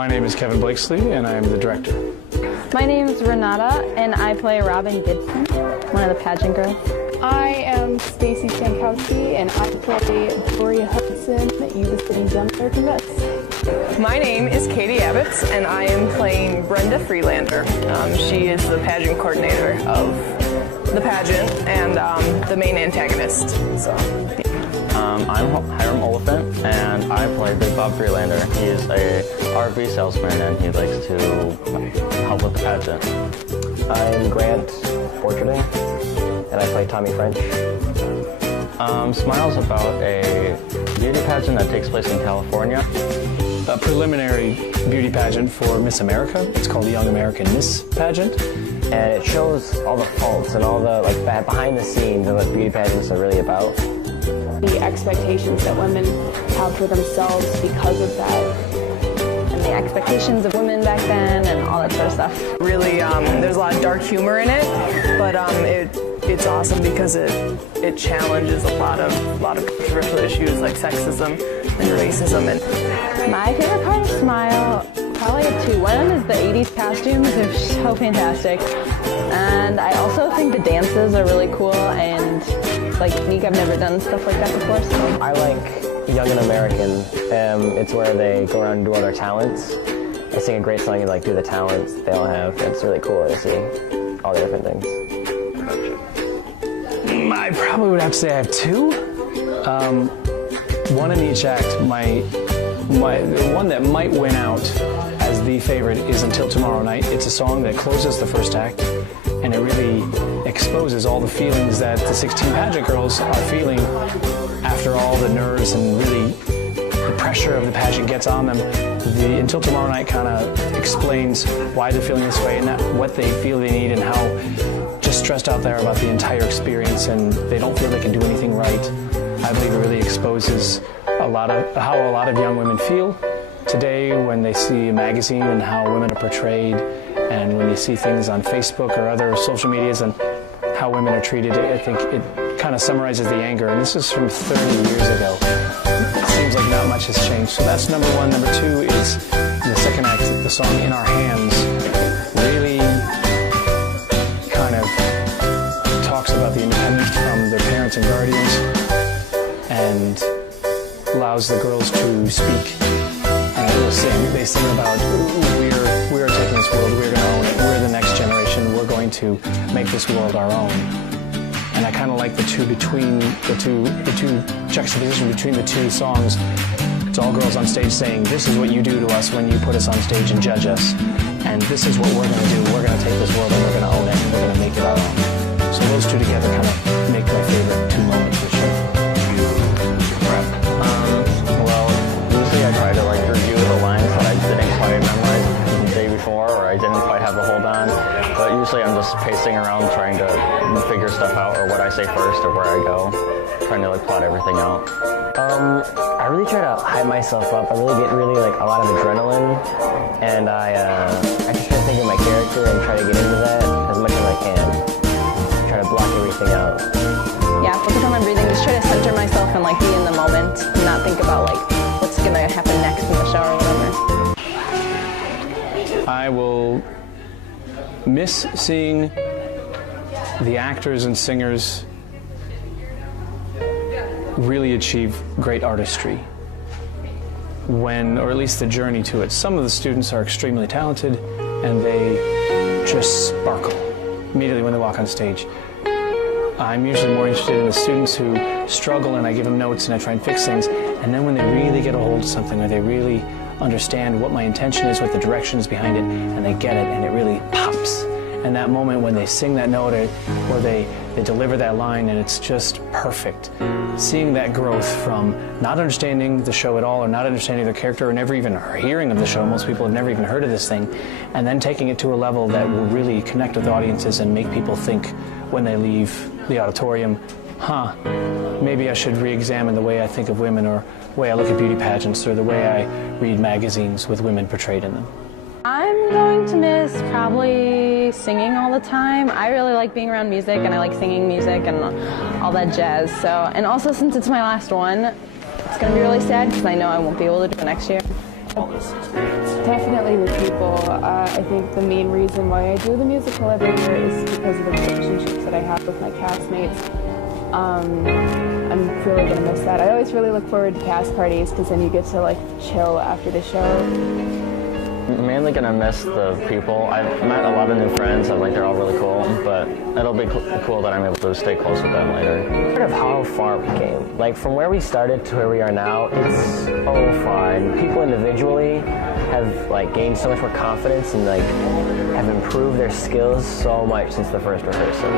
My name is Kevin Blakesley, and I am the director. My name is Renata, and I play Robin Gibson, one of the pageant girls. I am Stacy Stankowski, and I play Dory Hudson, the City's Young American Vets. My name is Katie Abbott, and I am playing Brenda Freelander. She is the pageant coordinator of the pageant and the main antagonist. So. I'm Hiram Oliphant, and I play Big Bob Freelander. He is a RV salesman, and he likes to help with the pageant. I'm Grant Borcherding, and I play Tommy French. Smile's about a beauty pageant that takes place in California. A preliminary beauty pageant for Miss America. It's called the Young American Miss Pageant. And it shows all the faults and all the behind the scenes of what beauty pageants are really about. The expectations that women have for themselves because of that. And the expectations of women back then and all that sort of stuff. Really, there's a lot of dark humor in it, but it's awesome because it challenges a lot of controversial issues like sexism and racism. And my favorite part of Smile, probably have two. One of them is the 80s costumes. They're so fantastic. And I also think the dances are really cool and unique. I've never done stuff like that before. So. I like Young and American. It's where they go around and do all their talents. They sing a great song and do the talents they all have. It's really cool to see all the different things. I probably would have to say I have two. One in each act. The one that might win out as the favorite is Until Tomorrow Night. It's a song that closes the first act, and it really exposes all the feelings that the 16 pageant girls are feeling after all the nerves and really the pressure of the pageant gets on them. The Until Tomorrow Night kind of explains why they're feeling this way and what they feel they need and how just stressed out they are about the entire experience, and they don't feel they can do anything right. I believe it really exposes how a lot of young women feel today when they see a magazine and how women are portrayed, and when you see things on Facebook or other social medias and how women are treated. I think it kind of summarizes the anger, and this is from 30 years ago. It seems like not much has changed. So that's number one. Number two is in the second act, the song In Our Hands really kind of talks about the independence from their parents and guardians and allows the girls to speak. And they sing about we're taking this world, we're going to own it, we're the next generation, we're going to make this world our own. And I kind of like the two juxtaposition between the two songs. It's all girls on stage saying, this is what you do to us when you put us on stage and judge us, and this is what we're going to do. We're going to take this world and we're going to own it and we're going to make it our own. So those two together kind of make my favorite two moments of the show. I try to review the lines that I didn't quite memorize the day before, or I didn't quite have a hold on. But usually I'm just pacing around trying to figure stuff out, or what I say first, or where I go, trying to plot everything out. I really try to hype myself up. I really get a lot of adrenaline, and I just try to think of my character and try to get into that as much as I can. Try to block everything out. Yeah, focus on my breathing. Just try to center myself and be in the moment, and not think about what's going to happen next in the show or whatever. I will miss seeing the actors and singers really achieve great artistry or at least the journey to it. Some of the students are extremely talented and they just sparkle immediately when they walk on stage. I'm usually more interested in the students who struggle, and I give them notes and I try and fix things, and then when they really get a hold of something, or they really understand what my intention is, what the direction is behind it, and they get it and it really pops. And that moment when they sing that note or they deliver that line and it's just perfect. Seeing that growth from not understanding the show at all, or not understanding their character, or never even hearing of the show. Most people have never even heard of this thing. And then taking it to a level that will really connect with audiences and make people think when they leave the auditorium, maybe I should re-examine the way I think of women, or the way I look at beauty pageants, or the way I read magazines with women portrayed in them. I'm going to miss probably singing all the time. I really like being around music, and I like singing music and all that jazz. And also, since it's my last one, it's going to be really sad because I know I won't be able to do it next year. Definitely the people. I think the main reason why I do the musical every year is because of the relationships that I have with my castmates. I'm really going to miss that. I always really look forward to cast parties because then you get to like chill after the show. I'm mainly gonna miss the people. I've met a lot of new friends, and like they're all really cool, but it'll be cool that I'm able to stay close with them later. Part of how far we came. Like from where we started to where we are now, it's so far. And people individually have like gained so much more confidence and like have improved their skills so much since the first rehearsal.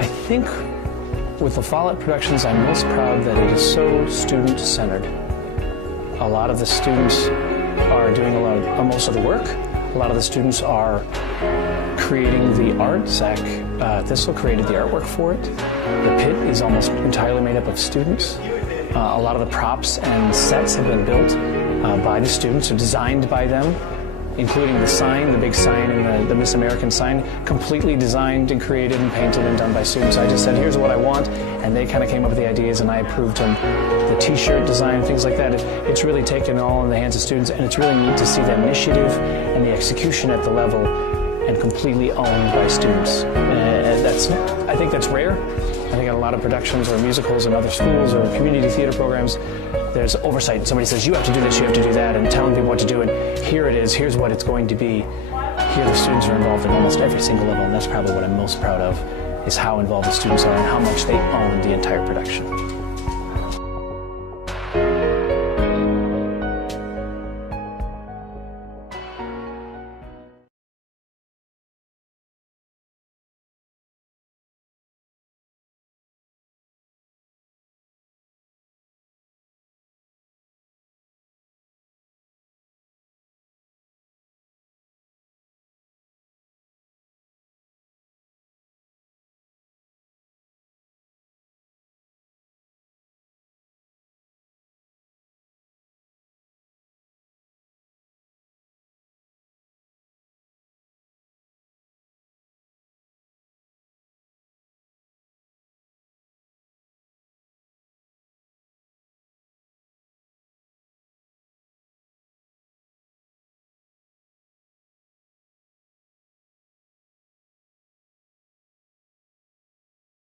I think with the Follette Productions, I'm most proud that it is so student-centered. A lot of the students are doing most of the work. A lot of the students are creating the art. Zach Thistle created the artwork for it. The pit is almost entirely made up of students. A lot of the props and sets have been built by the students or designed by them, including the sign, the big sign and the Miss American sign, completely designed and created and painted and done by students. I just said, here's what I want, and they kind of came up with the ideas and I approved them. The t-shirt design, things like that, it's really taken all in the hands of students, and it's really neat to see the initiative and the execution at the level and completely owned by students. And I think that's rare. I think in a lot of productions or musicals and other schools or community theater programs, there's oversight. Somebody says, you have to do this, you have to do that, and telling people what to do, and here it is, here's what it's going to be. Here the students are involved in almost every single level, and that's probably what I'm most proud of, is how involved the students are and how much they own the entire production.